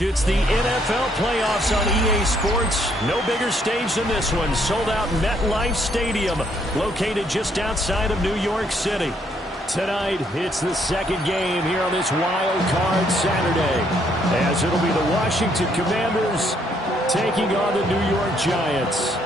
It's the NFL playoffs on EA Sports. No bigger stage than this one. Sold out MetLife Stadium, located just outside of New York City. Tonight, it's the second game here on this wild card Saturday, as it'll be the Washington Commanders taking on the New York Giants.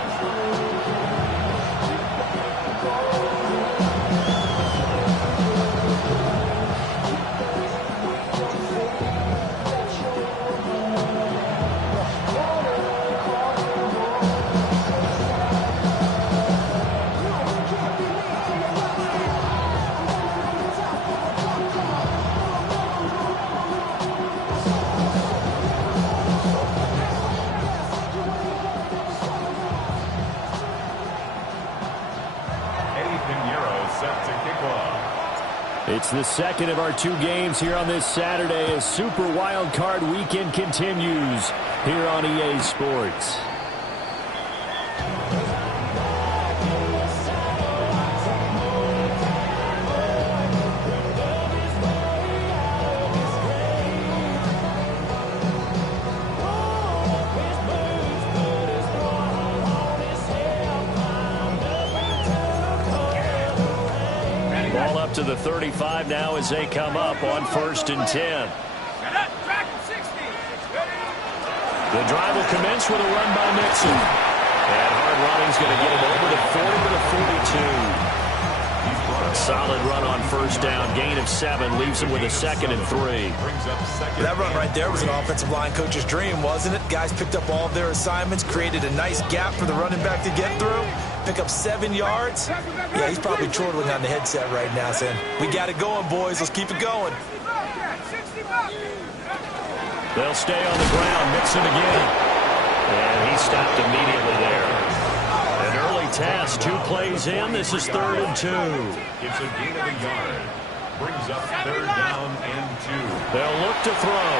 It's the second of our two games here on this Saturday as Super Wild Card Weekend continues here on EA Sports. To the 35 now as they come up on 1st and 10. The drive will commence with a run by Mixon. And hard running's going to get him over to 40 to the 42. A solid run on 1st down. Gain of 7 leaves him with a 2nd and 3. That run right there was an offensive line coach's dream, wasn't it? Guys picked up all of their assignments, created a nice gap for the running back to get through. Pick up 7 yards. Yeah, he's probably chortling on the headset right now saying, we got it going, boys. Let's keep it going. They'll stay on the ground. Mixon again. And he stopped immediately there. An early task. 2 plays in. This is 3rd and 2. It's a gain of a yard. Brings up 3rd down and 2. They'll look to throw.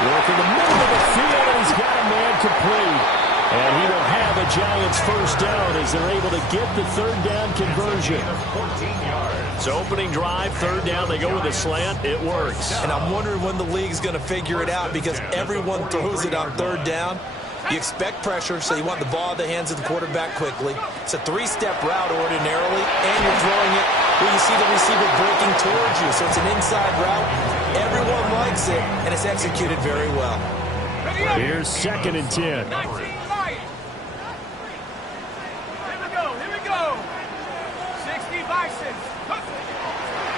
Working the middle of the field, and he's got a man complete. And he will have a Giants 1st down as they're able to get the 3rd down conversion. 14 yards. It's opening drive, 3rd down. They go with a slant. It works. And I'm wondering when the league's going to figure it out because everyone throws it on 3rd down. You expect pressure, so you want the ball in the hands of the quarterback quickly. It's a 3-step route ordinarily, and you're throwing it where you see the receiver breaking towards you. So it's an inside route. Everyone likes it, and it's executed very well. Here's 2nd and 10.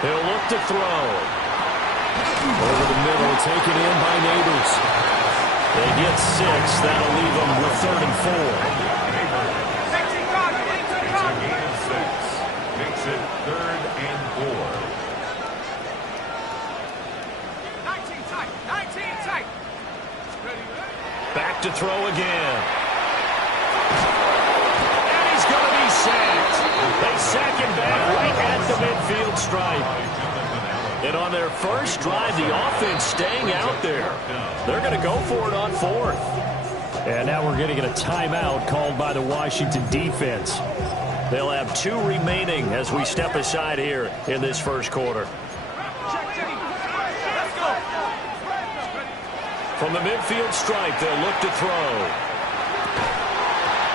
He'll look to throw. Over the middle, taken in by Neighbors. They get 6. That'll leave them with 3rd and 4. It's a gain of 6. Makes it 3rd and 4. 19 tight. Back to throw again. And he's going to be sacked. They sack him back right at the midfield stripe. And on their first drive, the offense staying out there. They're going to go for it on 4th. And now we're going to get a timeout called by the Washington defense. They'll have 2 remaining as we step aside here in this 1st quarter. From the midfield stripe, they'll look to throw.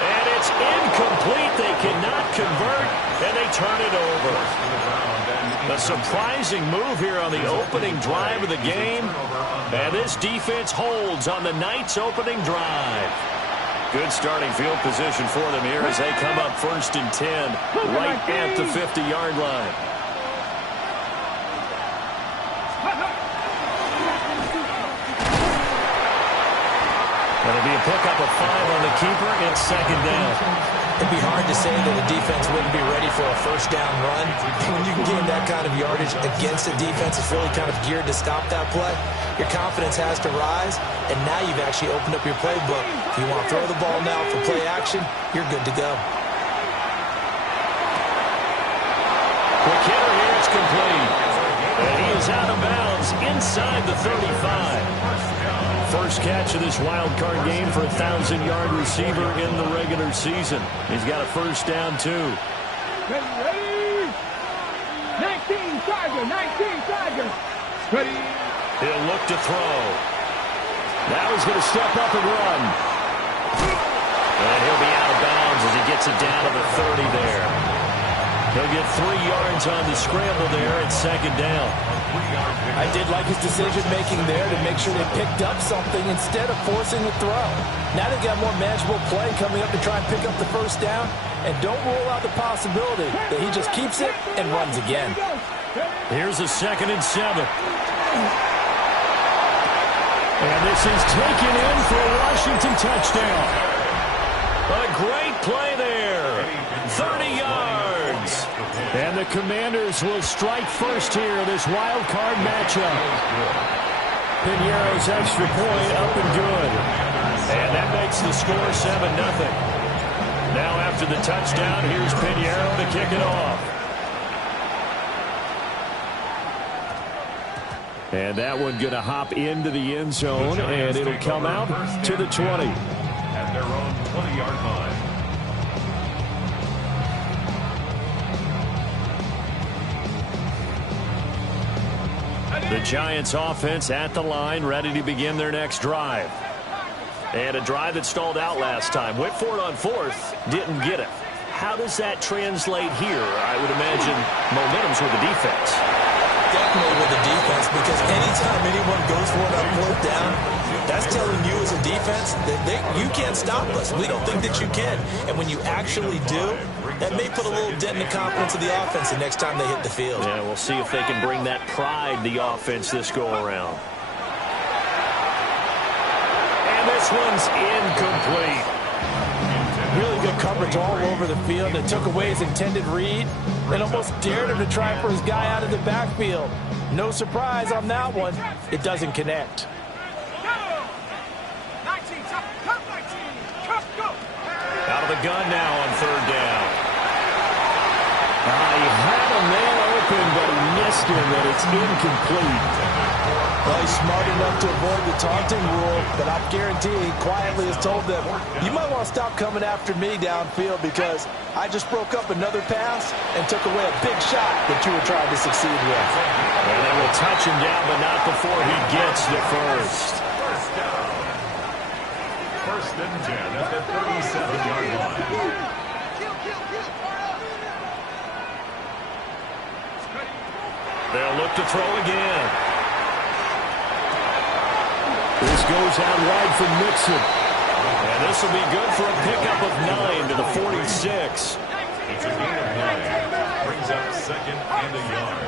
And it's incomplete. They cannot convert, and they turn it over. A surprising move here on the opening drive of the game. And this defense holds on the night's opening drive. Good starting field position for them here as they come up 1st and 10, right at the 50-yard line. That'll be a pickup of 5 on the keeper. It's 2nd down. It'd be hard to say that the defense wouldn't be ready for a 1st down run. When you can gain that kind of yardage against a defense that's really kind of geared to stop that play, your confidence has to rise, and now you've actually opened up your playbook. If you want to throw the ball now for play action, you're good to go. Quick hitter here, it's complete. And he is out of bounds inside the 35. First catch of this wild card game for a 1,000-yard receiver in the regular season. He's got a 1st down, too. Ready? 19 Tiger. Ready? He'll look to throw. Now he's going to step up and run. And he'll be out of bounds as he gets it down to the 30 there. He'll get 3 yards on the scramble there at second down. I did like his decision-making there to make sure they picked up something instead of forcing the throw. Now they've got more manageable play coming up to try and pick up the first down, and don't rule out the possibility that he just keeps it and runs again. Here's a 2nd and 7. And this is taken in for a Washington touchdown. A great play there. 30 yards. And the Commanders will strike first here, this wild card matchup. Piñeiro's extra point up and good. And that makes the score 7-0. Now after the touchdown, here's Piñeiro to kick it off. And that one going to hop into the end zone, and it'll come out to the 20. At their own 20-yard line. The Giants offense at the line, ready to begin their next drive. And a drive that stalled out last time. Went for it on 4th, didn't get it. How does that translate here? I would imagine momentum's with the defense. Definitely with the defense, because anytime anyone goes for it on 4th down, that's telling you as a defense that you can't stop us. We don't think that you can. And when you actually do, that may put a little dent in the confidence of the offense the next time they hit the field. Yeah, we'll see if they can bring that pride, the offense, this go-around. And this one's incomplete. Really good coverage all over the field that took away his intended read and almost dared him to try for his guy out of the backfield. No surprise on that one. It doesn't connect. Out of the gun now on 3rd down. He had a man open, but he missed him, and it's incomplete. Well, he's smart enough to avoid the taunting rule, but I guarantee he quietly has told them, you might want to stop coming after me downfield because I just broke up another pass and took away a big shot that you were trying to succeed with. And they will touch him down, but not before he gets the first. First and 10 at the 37-yard line. They'll look to throw again. This goes out wide for Mixon. And this will be good for a pickup of 9 to the 46. It's a gain of 9. Brings up 2nd and a yard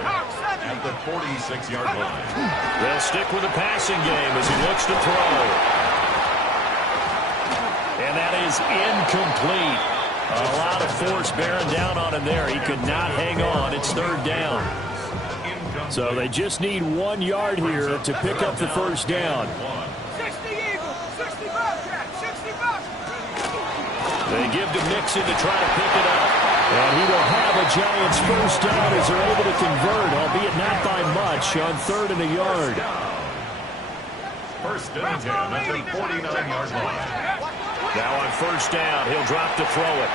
at the 46-yard line. They'll stick with the passing game as he looks to throw. And that is incomplete. A lot of force bearing down on him there. He could not hang on. It's 3rd down. So they just need 1 yard here to pick up the first down. 60 Eagles, 60 Bobcats, 60 Bobcats. They give to Mixon to try to pick it up. And he will have a Giants first down as they're able to convert, albeit not by much, on 3rd and a yard. First and 10 at the 49-yard line. Now on 1st down, he'll drop to throw it.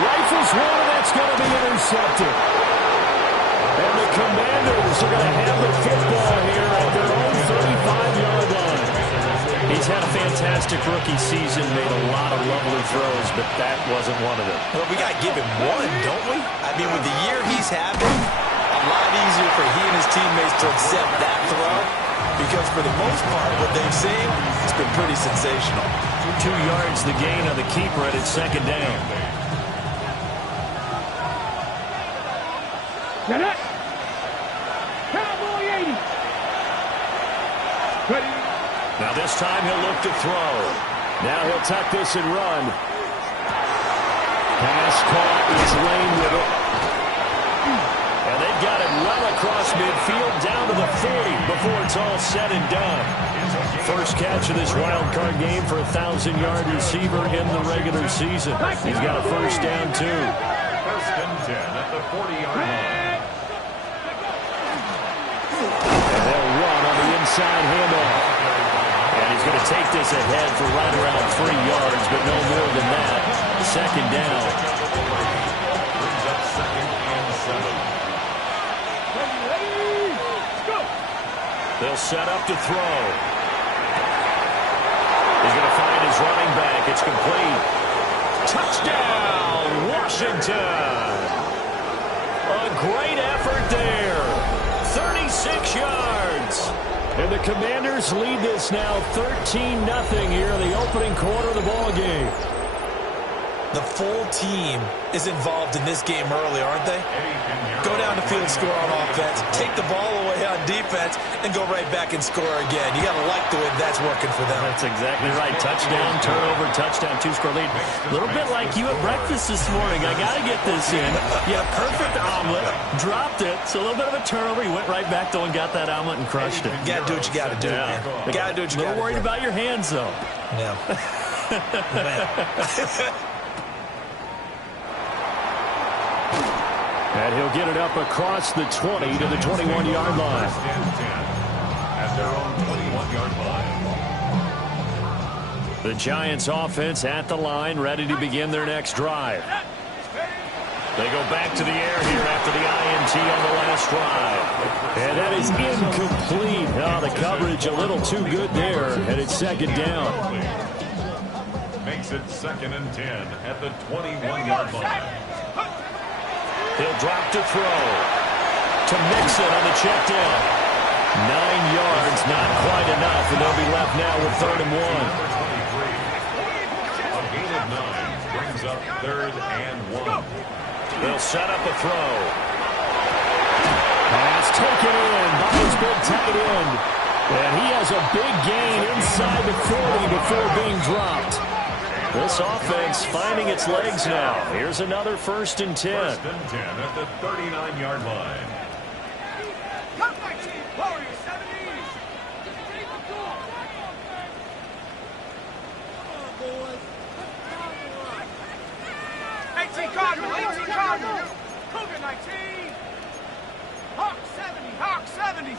Rifles one, and that's going to be intercepted. And the Commanders are going to have the football here at their own 35-yard line. He's had a fantastic rookie season, made a lot of lovely throws, but that wasn't one of them. Well, we got to give him one, don't we? I mean, with the year he's having, a lot easier for he and his teammates to accept that throw because for the most part, what they've seen, it's been pretty sensational. 2 yards the gain on the keeper at its 2nd down. Cowboy 80. Ready. Now this time he'll look to throw. Now he'll tuck this and run. Pass caught. He's lane with it. And they've got it well across midfield down to the 40 before it's all said and done. First catch of this wild card game for a 1,000-yard receiver in the regular season. He's got a first down, too. First and 10 at the 40-yard line. And they'll run on the inside handoff. And he's going to take this ahead for right around 3 yards, but no more than that. 2nd down. Brings up 2nd and 7. Ready, go. They'll set up to throw. He's going to find his running back. It's complete. Touchdown, Washington. A great effort there. 36 yards. And the Commanders lead this now 13-0 here in the opening quarter of the ball game. The full team is involved in this game early, aren't they? Go down the field, score on offense, take the ball away on defense, and go right back and score again. You got to like the way that's working for them. That's exactly right. Touchdown, turnover, touchdown, two-score lead. A little bit like you at breakfast this morning. I got to get this in. You had a perfect omelet, dropped it, so a little bit of a turnover. You went right back, though, and got that omelet and crushed it. You got to do what you got to do, man. You got to do what you got to do. A little worried about your hands, though. Yeah. And he'll get it up across the 20 to the 21-yard line. At their own 21-yard line. The Giants offense at the line, ready to begin their next drive. They go back to the air here after the INT on the last drive. And that is incomplete. Oh, the coverage a little too good there, and it's second down. Makes it 2nd and 10 at the 21-yard line. He'll drop to throw. To Mixon on the check down. 9 yards, not quite enough, and they'll be left now with 3rd and 1. A gain of 9 brings up 3rd and 1. They'll set up a throw. Pass taken in by his big tight end. And he has a big gain inside the 40 before being dropped. This offense finding its legs now. Here's another 1st and 10. 1st and 10 at the 39-yard line. Come back, team. Warriors, 70s. Cardinal, 18 Cardinal. Cougar 19. Hawk 70, Hawk 70s.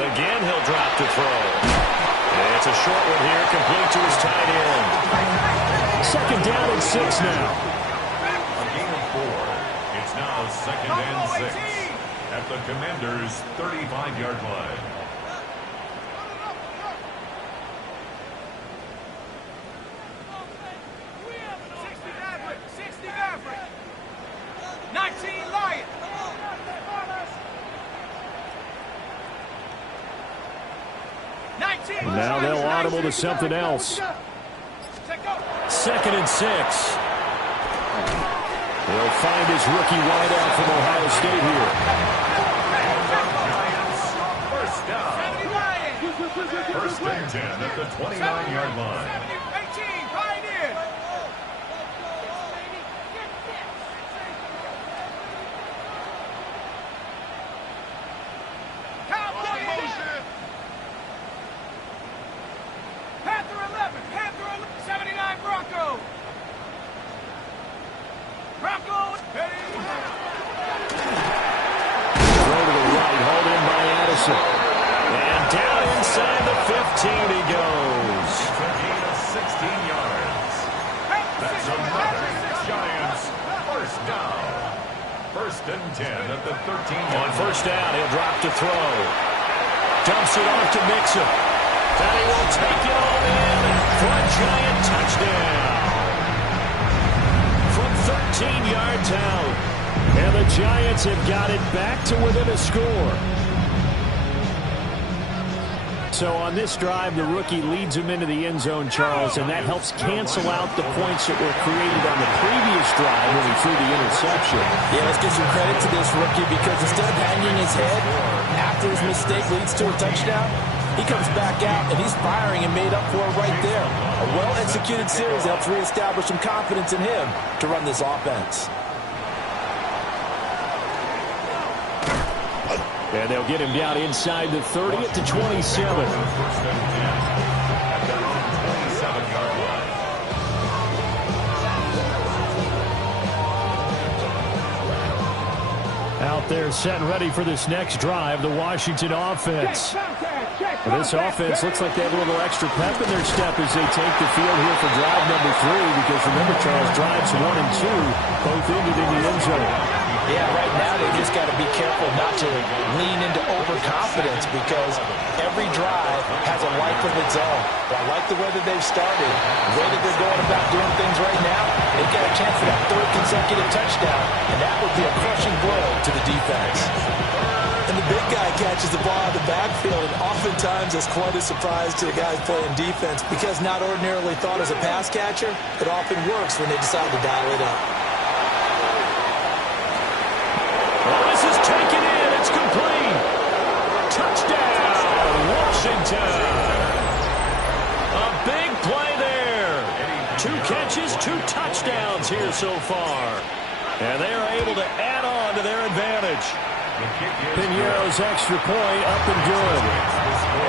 Again, he'll drop to throw. It's a short one here, complete to his tight end. 2nd down and 6 now. A gain of 4. It's now 2nd and 6 at the Commanders' 35-yard line. Now they'll audible to something else. 2nd and 6. He'll find his rookie wideout from Ohio State here. First down. 1st and 10 at the 29-yard line. 18, Pioneer. Panther 11, Panther 11, 79 Bronco. Bronco, hey. Throw to the right, hauled in by Addison. And down inside the 15 he goes. It's a gain of 16 yards. That's another Giants 1st down. 1st and 10 at the 13-yard line. On 1st down, he'll drop to throw. Dumps it off to Mixon. And he will take it all in for a Giant touchdown. From 13 yards out. And the Giants have got it back to within a score. So on this drive, the rookie leads him into the end zone, Charles, and that helps cancel out the points that were created on the previous drive when he threw the interception. Yeah, let's give some credit to this rookie because instead of hanging his head after his mistake leads to a touchdown, he comes back out and he's firing and made up for it right there. A well-executed series helps reestablish some confidence in him to run this offense. And they'll get him down inside the 30 at the 27. 1st and 10 at their own 27-yard line. Out there set and ready for this next drive, the Washington offense. Well, this offense looks like they have a little extra pep in their step as they take the field here for drive number 3, because remember, Charles, drives 1 and 2 both ended in the end zone. Yeah, right now they just got to be careful not to lean into overconfidence because every drive has a life of its own. But I like the way that they've started, the way that they're going about doing things right now. They've got a chance for that third consecutive touchdown, and that would be a crushing blow to the defense. And the big guy catches the ball out of the backfield, and oftentimes it's quite a surprise to the guys playing defense because not ordinarily thought as a pass catcher, it often works when they decide to dial it up. Well, this is taken in. It's complete. Touchdown, Washington. A big play there. 2 catches, 2 touchdowns here so far. And they are able to add on to their advantage. Pinheiro's extra point up and good.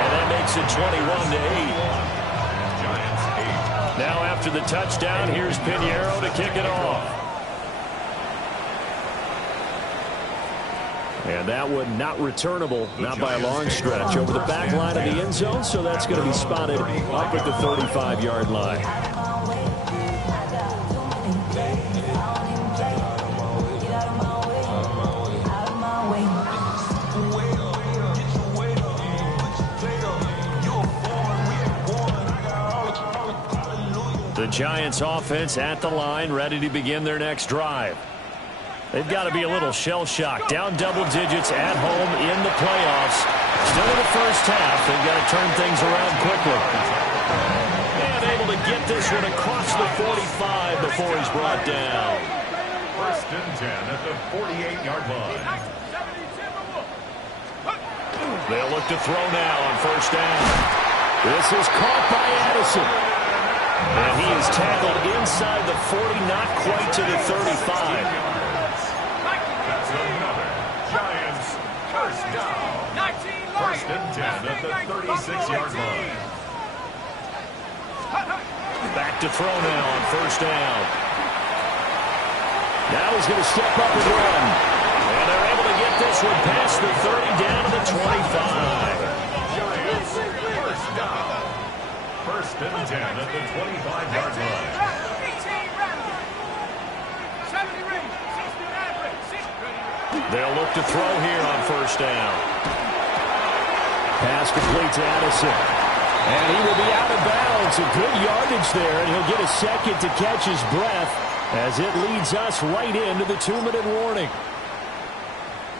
And that makes it 21-8. Now after the touchdown, here's Pinheiro to kick it off. And that one not returnable, not by a long stretch, over the back line of the end zone, so that's going to be spotted up at the 35-yard line. The Giants offense at the line, ready to begin their next drive. They've got to be a little shell-shocked. Down double digits at home in the playoffs. Still in the first half. They've got to turn things around quickly. And able to get this one across the 45 before he's brought down. 1st and 10 at the 48-yard line. They'll look to throw now on 1st down. This is caught by Addison. And he is tackled inside the 40, not quite to the 35. That's another Giants 1st down. 1st and 10 at the 36-yard line. Back to throw now on 1st down. Now he's going to step up and run. And they're able to get this one past the 30 down to the 25. Giants 1st down. 1st and 10 at the 25-yard line. They'll look to throw here on 1st down. Pass complete to Addison. And he will be out of bounds. A good yardage there, and he'll get a second to catch his breath as it leads us right into the 2-minute warning.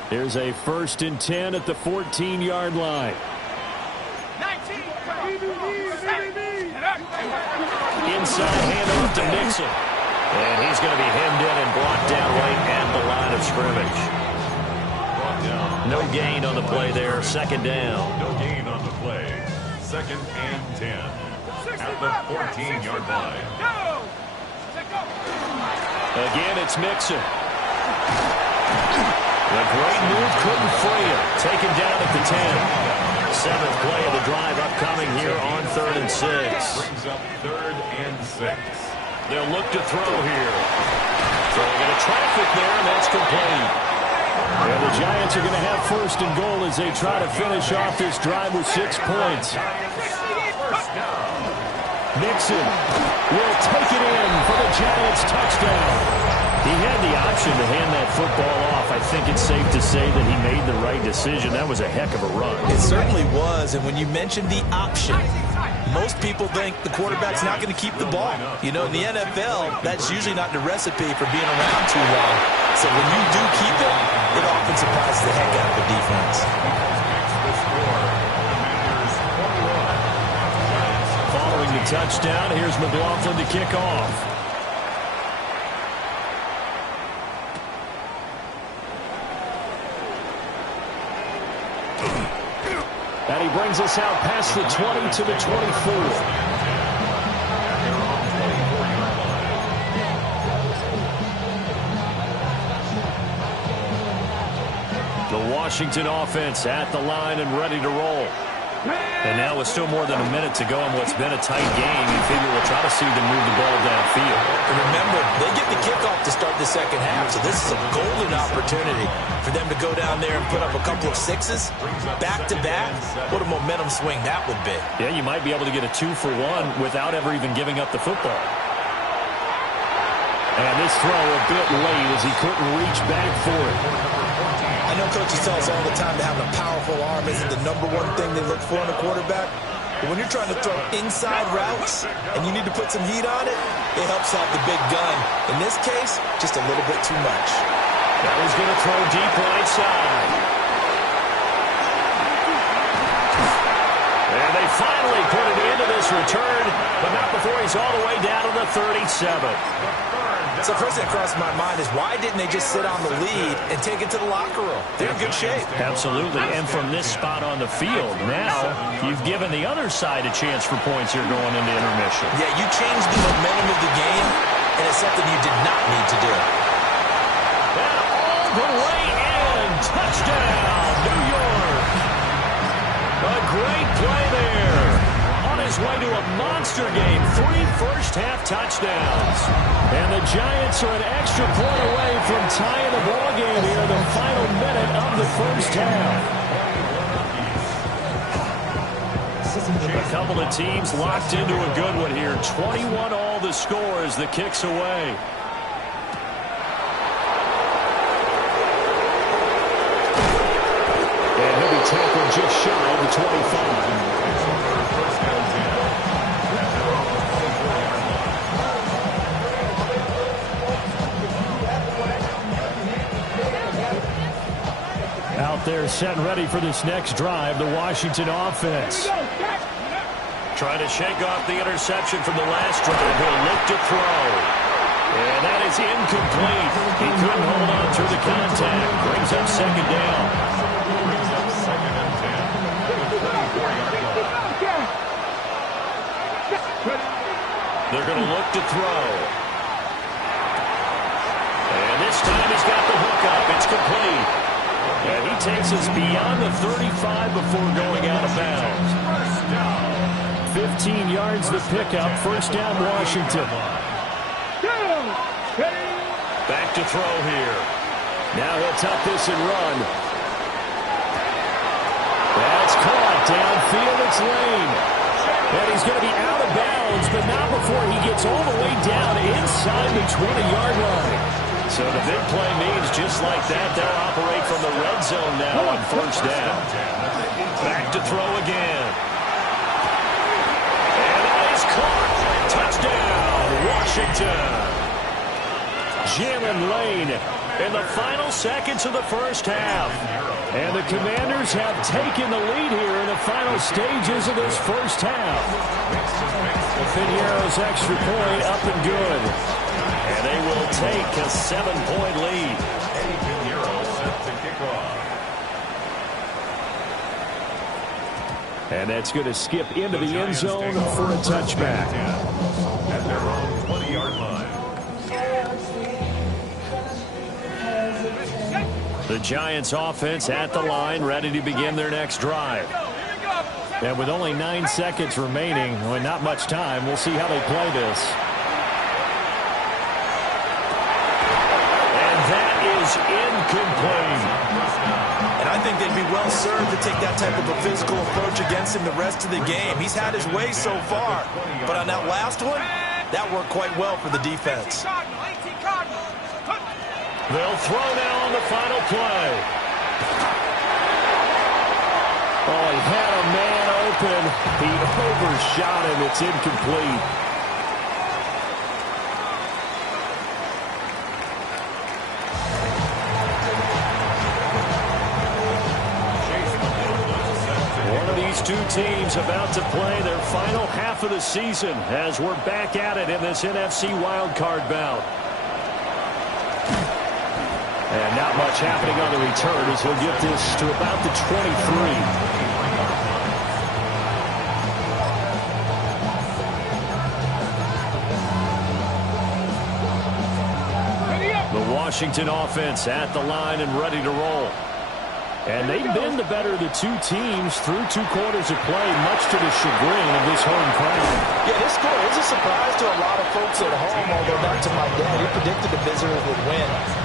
Here's a 1st and 10 at the 14-yard line. Inside handoff to Mixon. And he's going to be hemmed in and brought down right at the line of scrimmage. No gain on the play there. 2nd down. No gain on the play. 2nd and 10 at the 14-yard line. Again, it's Mixon. The great move couldn't free him. Taken down at the 10. 7th play of the drive upcoming here on 3rd and 6. Brings up 3rd and 6. They'll look to throw here. Throwing into traffic there, and that's complete. And the Giants are going to have 1st and goal as they try to finish off this drive with 6 points. Mixon will take it in for the Giants touchdown. He had the option to hand that football off. I think it's safe to say that he made the right decision. That was a heck of a run. It certainly was, and when you mentioned the option, most people think the quarterback's not going to keep the ball. You know, in the NFL, that's usually not the recipe for being around too long. So when you do keep it, it often surprises the heck out of the defense. Following the touchdown, here's McLaughlin to kick off. And he brings us out past the 20 to the 24. The Washington offense at the line and ready to roll. And now with still more than a minute to go in what's been a tight game, you figure we'll try to see them move the ball downfield. And remember, they get the kickoff to start the 2nd half, so this is a golden opportunity for them to go down there and put up a couple of 6s back-to-back. What a momentum swing that would be. Yeah, you might be able to get a 2-for-1 without ever even giving up the football. And this throw a bit late as he couldn't reach back for it. I know coaches tell us all the time that having a powerful arm isn't the #1 thing they look for in a quarterback. But when you're trying to throw inside routes and you need to put some heat on it, it helps out the big gun. In this case, just a little bit too much. That was going to throw deep right side. And they finally put it into this return, but not before he's all the way down to the 37. So the first thing that crossed my mind is why didn't they just sit on the lead and take it to the locker room? They're in good shape. Absolutely, and from this spot on the field, now you've given the other side a chance for points here going into intermission. Yeah, you changed the momentum of the game, and it's something you did not need to do. And all the way in, touchdown, New York. A great play there. On his way to a monster game, 3 first-half touchdowns. And the Giants are an extra point away from tying the ball game here in the final minute of the first half. A couple of teams locked into a good one here. 21 all the score as the kick's away. And he'll be tackled just shy of the 25. Out there set and ready for this next drive, the Washington offense. Trying to shake off the interception from the last drive. He'll look to throw. And that is incomplete. He couldn't hold on through the contact. Brings up second down. They're going to look to throw. And this time he's got the hook up. It's complete. And he takes us beyond the 35 before going out of bounds. 15 yards the pickup. First down, Washington. Back to throw here. Now he'll tuck this and run. That's caught downfield. It's Lane. And he's going to be out of bounds, but not before he gets all the way down inside the 20-yard line. So the big play means just like that, they'll operate from the red zone now on first down. Back to throw again. And that is caught. Touchdown, Washington. Jalen Lane in the final seconds of the first half. And the Commanders have taken the lead here in the final stages of this first half. Pinheiro's extra point up and good. And they will take a 7-point lead. Eddie Pinheiro set to kick off. And that's going to skip into the end zone for a touchback. At their own 20-yard line. The Giants offense at the line, ready to begin their next drive. And with only 9 seconds remaining, well, not much time, we'll see how they play this. And that is incomplete. And I think they'd be well served to take that type of a physical approach against him the rest of the game. He's had his way so far, but on that last one, that worked quite well for the defense. They'll throw now on the final play. Oh, he had a man open. He overshot him. It's incomplete. One of these two teams about to play their final half of the season as we're back at it in this NFC wildcard bout. And not much happening on the return as he'll get this to about the 23. The Washington offense at the line and ready to roll. And they've been the better of the two teams through 2 quarters of play, much to the chagrin of this home crowd. Yeah, this score is a surprise to a lot of folks at home, although not to my dad. He predicted the visitors would win.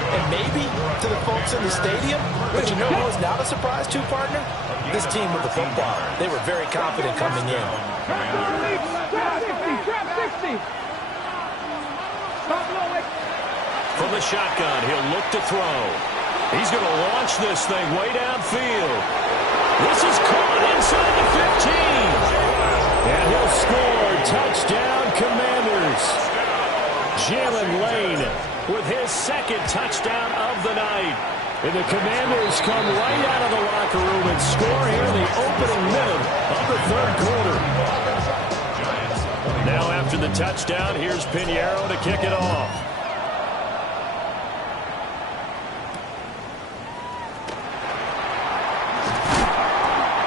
And maybe to the folks in the stadium, but you know who was not a surprise to, partner? This team with the football. They were very confident coming in. Drop 60. from the shotgun. He'll look to throw. He's going to launch this thing way downfield. This is caught inside the 15. And he'll score. Touchdown, Commanders. Jalen Lane with his second touchdown of the night. And the Commanders come right out of the locker room and score here in the opening minute of the third quarter. Now after the touchdown, here's Pinheiro to kick it off.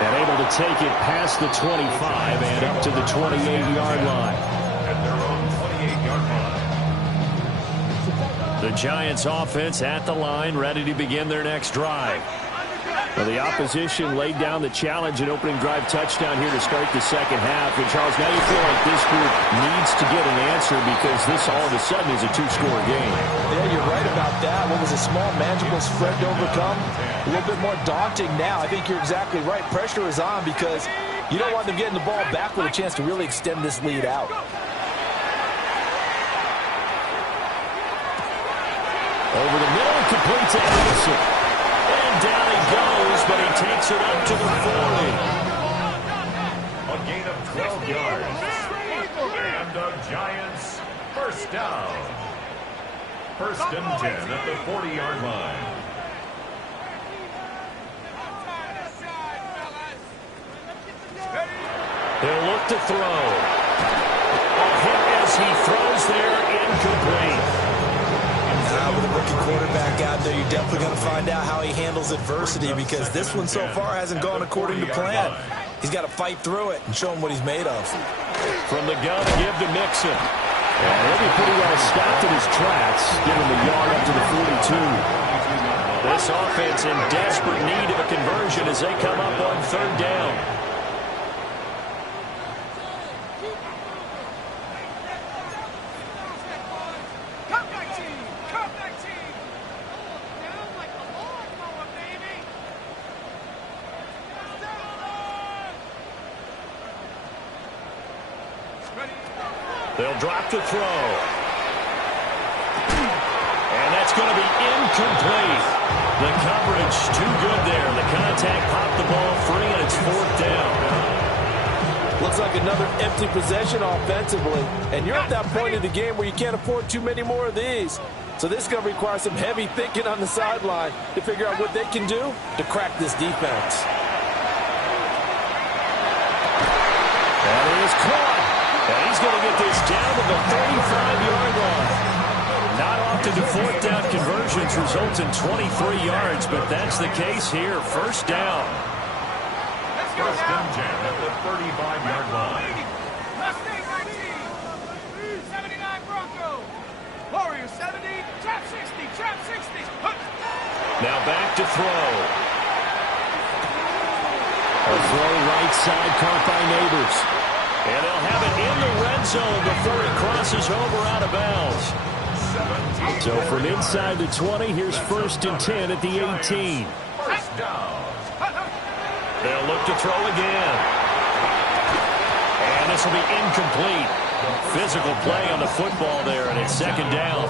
And able to take it past the 25 and up to the 28-yard line. At their own 28-yard line. The Giants offense at the line, ready to begin their next drive. Well, the opposition laid down the challenge and opening drive touchdown here to start the second half. And, Charles, now you feel like this group needs to get an answer because this all of a sudden is a two-score game. Yeah, you're right about that. What was a small, manageable spread to overcome? A little bit more daunting now. I think you're exactly right. Pressure is on because you don't want them getting the ball back with a chance to really extend this lead out. Over the middle, complete to Anderson. And down he goes, but he takes it up to the 40. A gain of 12 yards. And the Giants first down. First and 10 at the 40-yard line. He'll look to throw. A hit as he throws there, incomplete. With a rookie quarterback out there, you're definitely going to find out how he handles adversity because this one so far hasn't gone according to plan. He's got to fight through it and show him what he's made of. From the gun to give to Mixon. And he'll be pretty well stopped in his tracks, giving the yard up to the 42. This offense in desperate need of a conversion as they come up on third down. They'll drop to throw. And that's going to be incomplete. The coverage too good there. The contact popped the ball free, and it's fourth down. Looks like another empty possession offensively. And you're at that point in the game where you can't afford too many more of these. So this is going to require some heavy thinking on the sideline to figure out what they can do to crack this defense. And it is caught. And he's going to get this down to the 35-yard line. Not often do fourth down conversions result in 23 yards, but that's the case here. First down. First and 10 at the 35-yard line. Mustang 19. 79 Bronco. Warriors 70. Trap 60. Trap 60. Now back to throw. A throw right side caught by Neighbors. And they'll have it in the red zone before he crosses over out of bounds. So from inside the 20, here's first and 10 at the 18. First down. They'll look to throw again. And this will be incomplete. Physical play on the football there, and it's second down.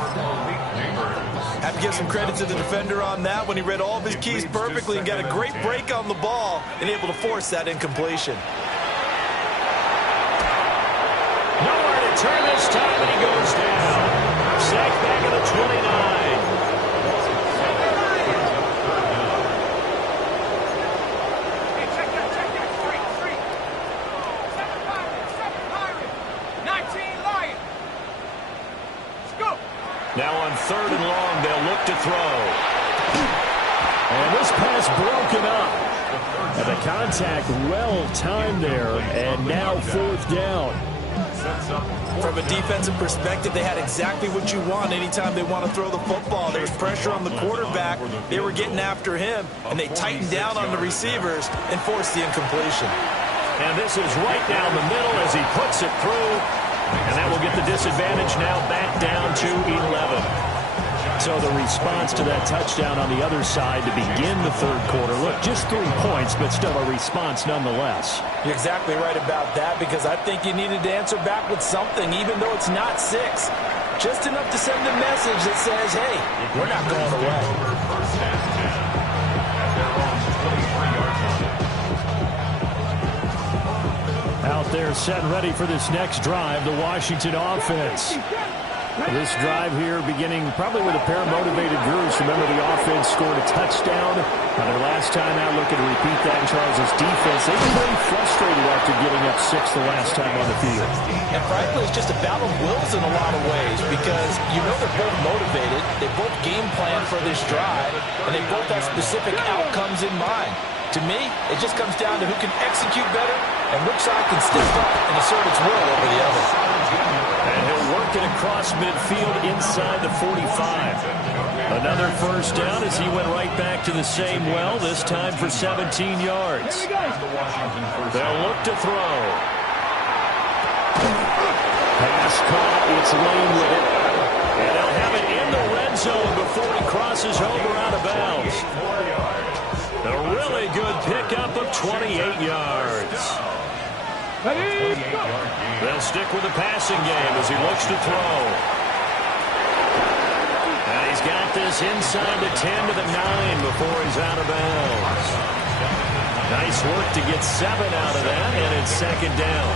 Have to give some credit to the defender on that when he read all of his keys perfectly and got a great break on the ball and able to force that incompletion. Nowhere to turn this time, and he goes down. Sacked back at the 29. Hey, check that. Three. 7 Pirate. 19 Lion. Let's go. Now on third and long, they'll look to throw. And this pass broken up. And the contact well timed there, and now fourth down. From a defensive perspective, they had exactly what you want anytime they want to throw the football. There was pressure on the quarterback. They were getting after him, and they tightened down on the receivers and forced the incompletion. And this is right down the middle as he puts it through. And that will get the disadvantage now back down to 11. So the response to that touchdown on the other side to begin the third quarter. Look, just 3 points, but still a response nonetheless. You're exactly right about that, because I think you needed to answer back with something, even though it's not 6. Just enough to send a message that says, hey, we're not going away. First and 10 at their own 23-yard line. Out there set and ready for this next drive, the Washington offense. This drive here beginning probably with a pair of motivated groups. Remember, the offense scored a touchdown on their last time out. Looking to repeat that in Charles' defense. They were very frustrated after giving up 6 the last time on the field. And frankly, it's just a battle of wills in a lot of ways, because you know they're both motivated. They both game plan for this drive, and they both have specific outcomes in mind. To me, it just comes down to who can execute better and which side can step up and assert its will over the other. And he'll work it across midfield inside the 45. Another first down as he went right back to the same well, this time for 17 yards. They'll look to throw. Pass caught, it's Lane with it. And they'll have it in the red zone before he crosses over out of bounds. A really good pickup of 28 yards. They'll stick with the passing game as he looks to throw. And he's got this inside the 10 to the 9 before he's out of bounds. Nice work to get 7 out of that, and it's second down.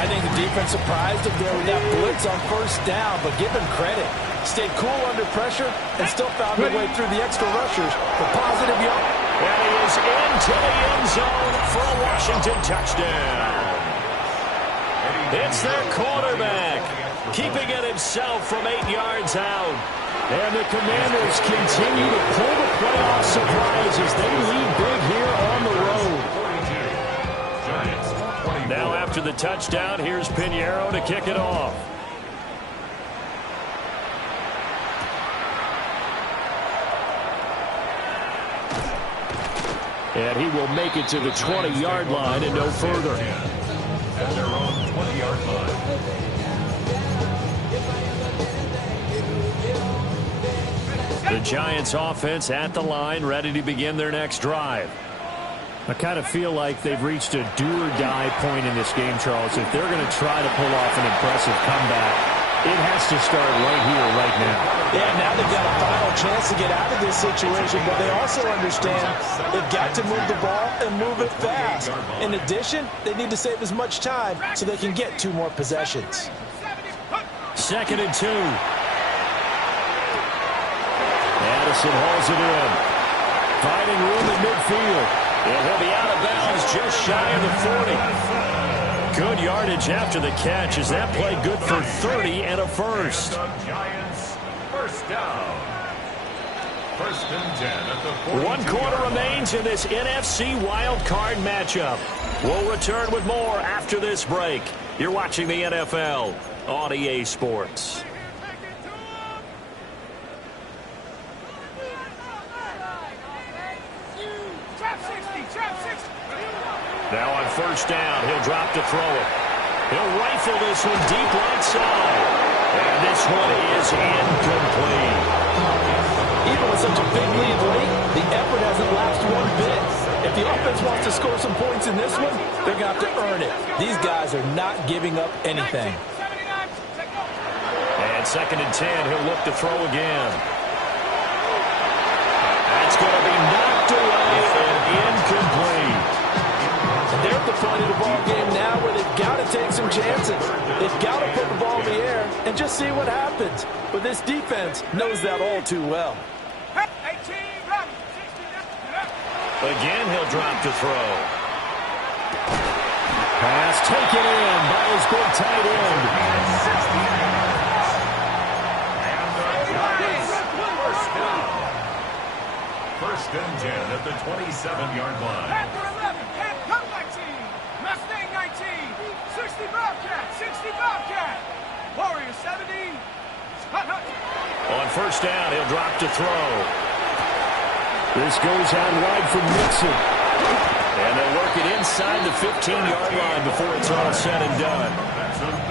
I think the defense surprised him there with that blitz on first down, but give him credit. Stayed cool under pressure and still found a way through the extra rushers for positive yards. And he is into the end zone for a Washington touchdown. It's their quarterback, keeping it himself from 8 yards out. And the Commanders continue to pull the playoff surprise as they lead big here on the road. Now after the touchdown, here's Pinheiro to kick it off. And he will make it to the 20-yard line and no further. At their own 20-yard line. The Giants offense at the line, ready to begin their next drive. I kind of feel like they've reached a do-or-die point in this game, Charles. If they're going to try to pull off an impressive comeback, it has to start right here, right now. Yeah, now they've got a final chance to get out of this situation, but they also understand they've got to move the ball and move it fast. In addition, they need to save as much time so they can get 2 more possessions. 2nd and 2. Addison hauls it in. Finding room in midfield. And he'll be out of bounds just shy of the 40. Good yardage after the catch as that play good for 30 and a first. Giants, first down. 1st and 10 at the 42. 1 quarter remains in this NFC wildcard matchup. We'll return with more after this break. You're watching the NFL on EA Sports. Now on first down, he'll drop to throw it. He'll rifle this one deep right side. And this one is incomplete. Even with such a big lead late, the effort hasn't lapsed one bit. If the offense wants to score some points in this one, they're going to have to earn it. These guys are not giving up anything. And 2nd and 10, he'll look to throw again. That's going to be knocked away and incomplete. They're at the point of the ball game now where they've got to take some chances. They've got to put the ball in the air and just see what happens. But this defense knows that all too well. Again, he'll drop to throw. Pass taken in by his big tight end. First and 10 at the 27-yard line. Panther 11, Come 19, Mustang 19, 60 Bobcat, 60 Bobcat, Warrior 70, Scott Hunt. On first down, he'll drop to throw. This goes out wide for Mixon. And they'll work it inside the 15-yard line before it's all said and done.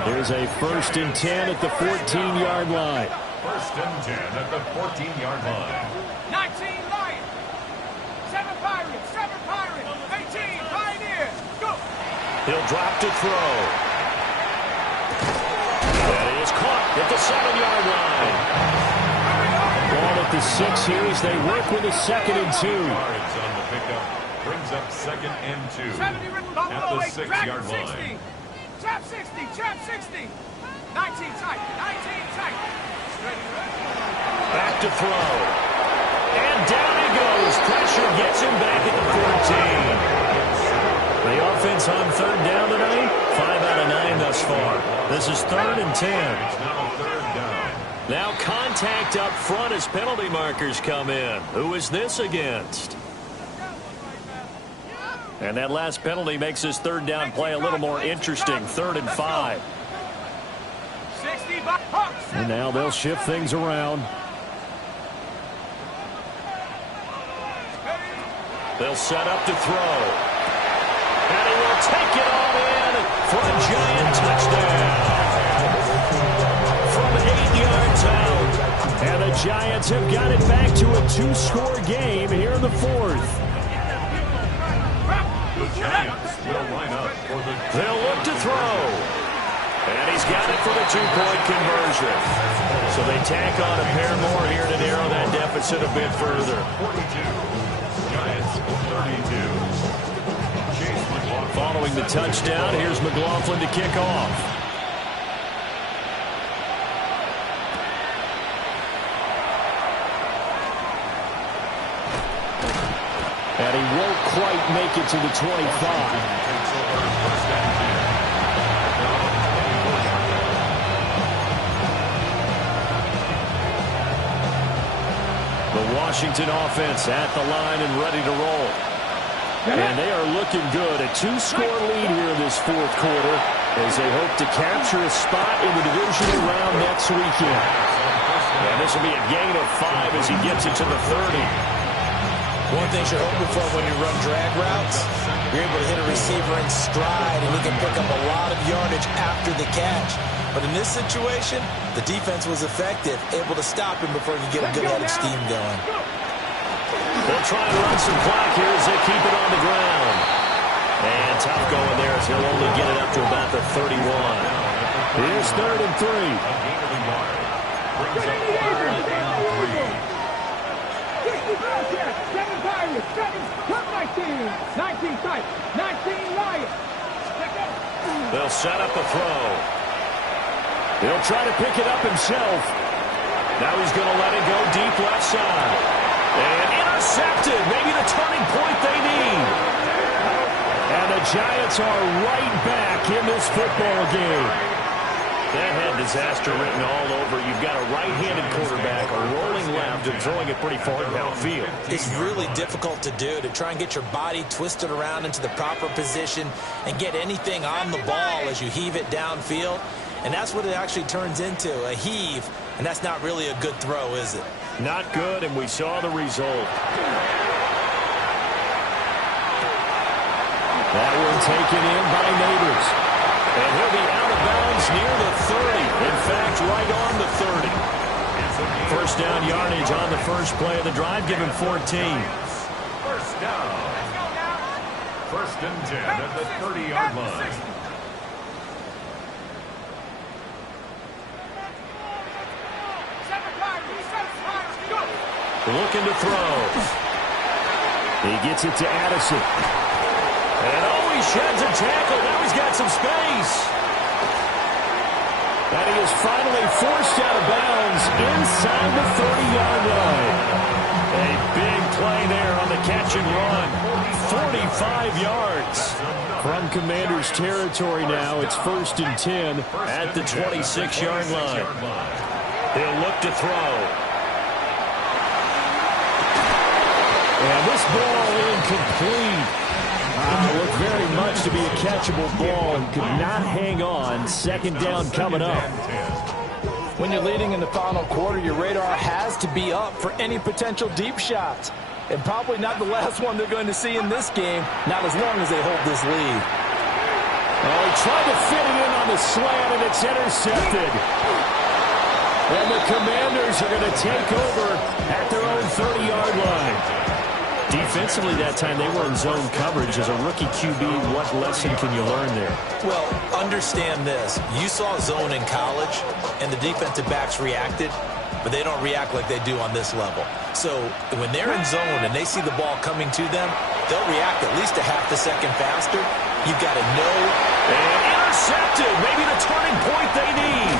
There's a 1st and 10 at the 14-yard line. First and 10 at the 14-yard line. 19 Lions. 7 Pirates. 7 Pirates. 18 Pioneers. Go. He'll drop to throw. And he is caught at the 7-yard line. Ball at the 6 here as they work with a 2nd and 2. Yards on the pickup. Brings up 2nd and 2. 70 At the 6-yard line. Trap 60. Trap 60. 19 tight. 19 tight. Ready. Back to throw. And down he goes. Pressure gets him back at the 14. The offense on 3rd down tonight, 5 out of 9 thus far. This is 3rd and 10. Now 3rd down. Now contact up front as penalty markers come in. Who is this against? And that last penalty makes this 3rd down play a little more interesting. 3rd and 5. And now they'll shift things around. They'll set up to throw. And he will take it all in for a giant touchdown. From 8 yards out. And the Giants have got it back to a 2-score game here in the 4th. The Giants will line up for the... They'll look to throw. And he's got it for the 2-point conversion. So they tack on a pair more here to narrow that deficit a bit further. 42. Giants 32. Chase McLaughlin. Following the touchdown, here's McLaughlin to kick off. And he won't quite make it to the 25. The Washington offense at the line and ready to roll. And they are looking good. A 2-score lead here in this 4th quarter as they hope to capture a spot in the divisional round next weekend. And this will be a gain of 5 as he gets it to the 30. One thing you're hoping for when you run drag routes, you're able to hit a receiver in stride, and he can pick up a lot of yardage after the catch. But in this situation, the defense was effective, able to stop him before he could get a good head of steam going. They'll try and run some clock here as they keep it on the ground. And tough going there as he'll only get it up to about the 31. Here's 3rd and 3. Brings up 3rd and 3. 7 Pirates. 19 tight. 19 Lions. They'll set up a throw. He'll try to pick it up himself. Now he's going to let it go deep left side. And intercepted. Maybe the turning point they need. And the Giants are right back in this football game. That had disaster written all over. You've got a right-handed quarterback, a rolling left, and throwing it pretty far downfield. It's really difficult to do, to try and get your body twisted around into the proper position and get anything on the ball as you heave it downfield. And that's what it actually turns into, a heave. And that's not really a good throw, is it? Not good, and we saw the result. That one taken in by Neighbors. And he'll be out of bounds near the 30. In fact, right on the 30. First down yardage on the first play of the drive. Give him 14. First down. First and 10 at the 30-yard line. Looking to throw. He gets it to Addison. And he sheds a tackle. Now he's got some space. And he is finally forced out of bounds inside the 30-yard line. A big play there on the catch and run. 45 yards. From Commander's territory now, it's 1st and 10 at the 26-yard line. He'll look to throw. And this ball incomplete. Looked very much to be a catchable ball and could not hang on. 2nd down coming up. When you're leading in the final quarter, your radar has to be up for any potential deep shots. And probably not the last one they're going to see in this game, not as long as they hold this lead. Oh, he tried to fit it in on the slant, and it's intercepted. And the Commanders are going to take over at their own 30-yard line. Defensively that time, they were in zone coverage. As a rookie QB, what lesson can you learn there? Well, understand this. You saw zone in college, and the defensive backs reacted, but they don't react like they do on this level. So when they're in zone and they see the ball coming to them, they'll react at least a half a second faster. You've got to know. And intercepted. Maybe the turning point they need.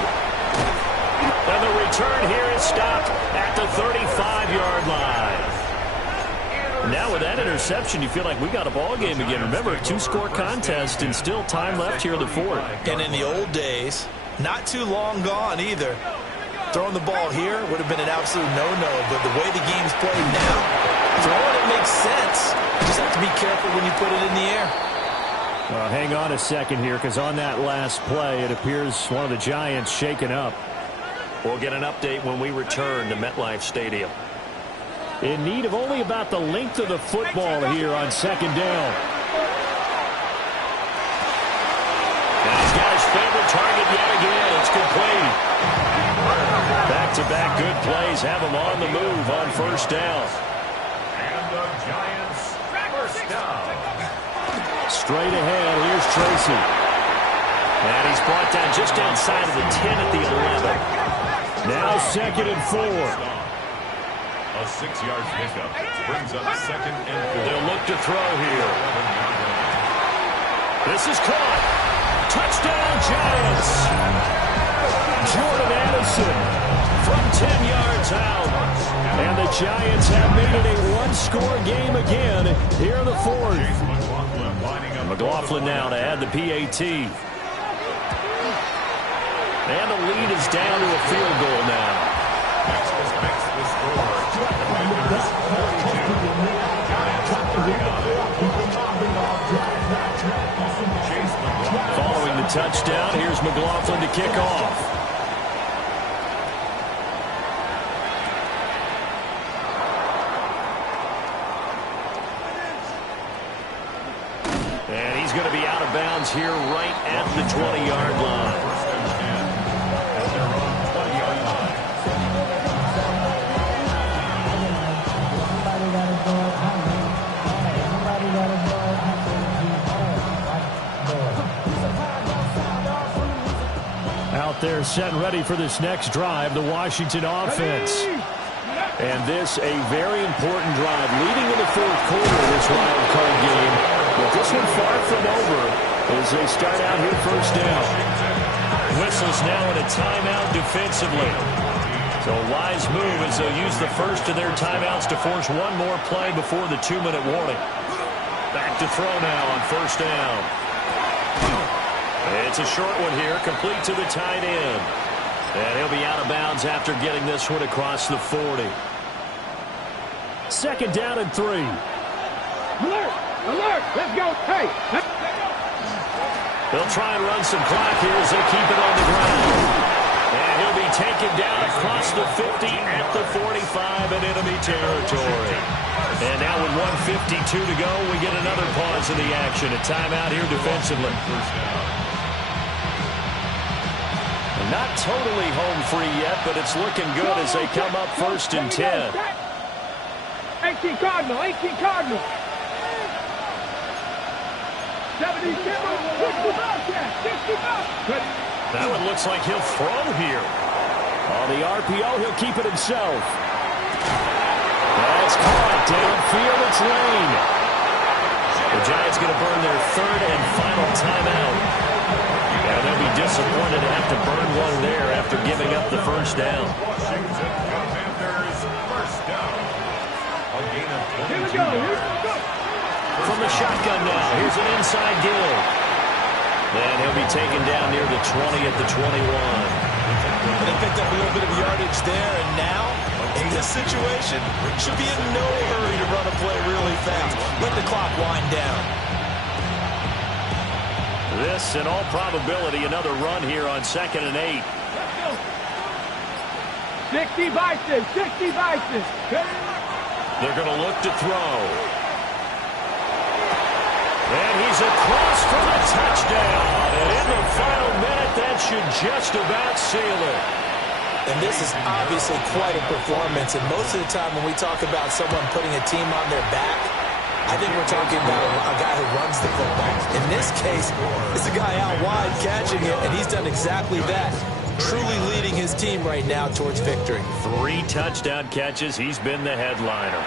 And the return here is stopped at the 35-yard line. Now with that interception, you feel like we got a ball game again. Remember, 2-score contest and still time left here in the fourth. And in the old days, not too long gone either, throwing the ball here would have been an absolute no-no. But the way the game's played now, throwing it makes sense. You just have to be careful when you put it in the air. Well, hang on a second here, because on that last play, it appears one of the Giants shaken up. We'll get an update when we return to MetLife Stadium. In need of only about the length of the football here on second down. And he's got his favorite target yet again. It's complete. Back-to-back good plays have him on the move on first down. And the Giants first down. Straight ahead, here's Tracy. And he's brought down just outside of the 10 at the 11. Now 2nd and 4. A 6-yard pickup brings up 2nd and 4. They'll look to throw here. This is caught. Touchdown, Giants. Jordan Addison from 10 yards out. And the Giants have made it a one-score game again here in the fourth. McLaughlin now to add the PAT. And the lead is down to a field goal now. Makes the score. Commanders 42. Giants 39. Following the touchdown, here's McLaughlin to kick off. And he's going to be out of bounds here right at the 20-yard line. At their own 20-yard line. Out there set and ready for this next drive, the Washington offense. And this a very important drive leading in the fourth quarter of this wild card game. But this one far from over as they start out here first down. Whistles now in a timeout defensively. So a wise move as they'll use the first of their timeouts to force one more play before the 2-minute warning. Back to throw now on first down. It's a short one here, complete to the tight end. And he'll be out of bounds after getting this one across the 40. 2nd down and 3. Alert! Alert! Let's go! Hey! They'll try and run some clock here as they keep it on the ground. And he'll be taken down across the 50 at the 45 in enemy territory. And now with 1:52 to go, we get another pause in the action. A timeout here defensively. Not totally home free yet, but it's looking good as they come up 1st and 10. 18 Cardinal, 18 Cardinal. 70, 60 Bobcat, 60 Bobcat. That one looks like he'll throw here. On the RPO, he'll keep it himself. That's caught downfield, it's Lane. The Giants going to burn their 3rd and final timeout. And they'll be disappointed to have to burn one there after giving up the first down. Washington Commanders first down. A gain of 22 Here we go. From the shotgun now, here's an inside give. And he'll be taken down near the 20 at the 21. And they picked up a little bit of yardage there, and now, in this situation, should be in no hurry to run a play really fast. Let the clock wind down. This, in all probability, another run here on 2nd and 8. 60 Vices, 60 Vices. They're going to look to throw. And he's across for the touchdown. And in the final minute, that should just about seal it. And this is obviously quite a performance. And most of the time when we talk about someone putting a team on their back, I think we're talking about a guy who runs the football. In this case, it's a guy out wide catching it, and he's done exactly that. Truly leading his team right now towards victory. 3 touchdown catches. He's been the headliner.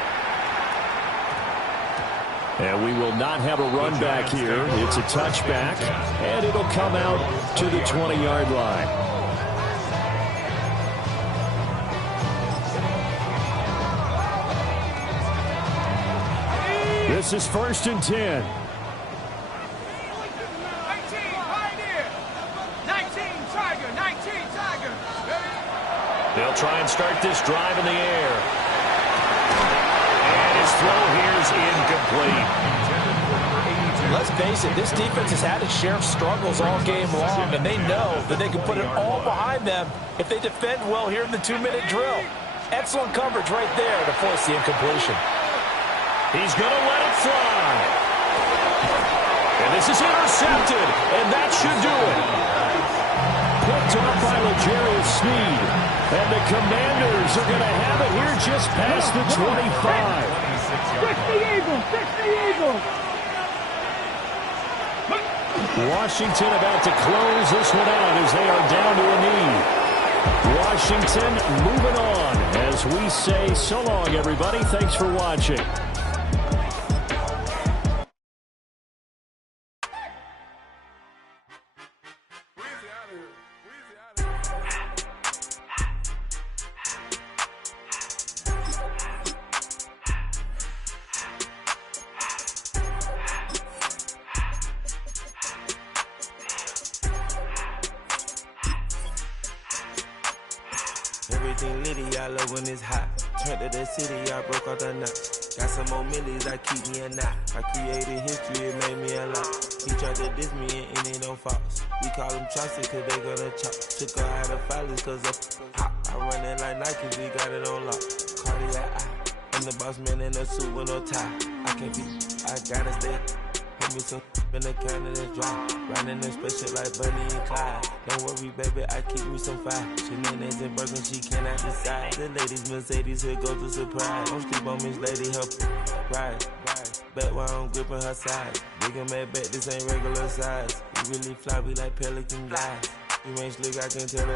And we will not have a run back here. It's a touchback, and it'll come out to the 20-yard line. This is 1st and 10. 19, Tiger, 19, Tiger. They'll try and start this drive in the air. And his throw here is incomplete. Let's face it, this defense has had its share of struggles all game long, and they know that they can put it all behind them if they defend well here in the 2-minute drill. Excellent coverage right there to force the incompletion. He's going to let it fly. And this is intercepted, and that should do it. Picked up by L'Jarius Sneed. And the Commanders are going to have it here just past the 25. 60 Eagles, 60 Eagles. Washington about to close this one out as they are down to a knee. Washington moving on as we say so long, everybody. Thanks for watching. Everything litty, I love when it's hot. Turned to the city, I broke out the knot. Got some more millies, I keep me a knot. I created history, it made me a lot. He tried to diss me and it don't false. We call them chopsticks cause they gonna chop. Took her out of filers cause of hot. I run it like Nike, we got it on lock. Cardiac eye. I'm the boss man in a suit with no tie. I can't be, I gotta stay. Hold me some in the can of the dry. Riding the special like Bunny and Clyde. Don't worry, baby, I keep me some fire. Shenanigans and Birkin, she cannot decide. The ladies Mercedes, here go to surprise. Don't sleep on Miss Lady, help ride. Bet while I'm gripping her side. Big and mad bet, this ain't regular size. We really fly, we like Pelican guys. You ain't slick, I can tell her.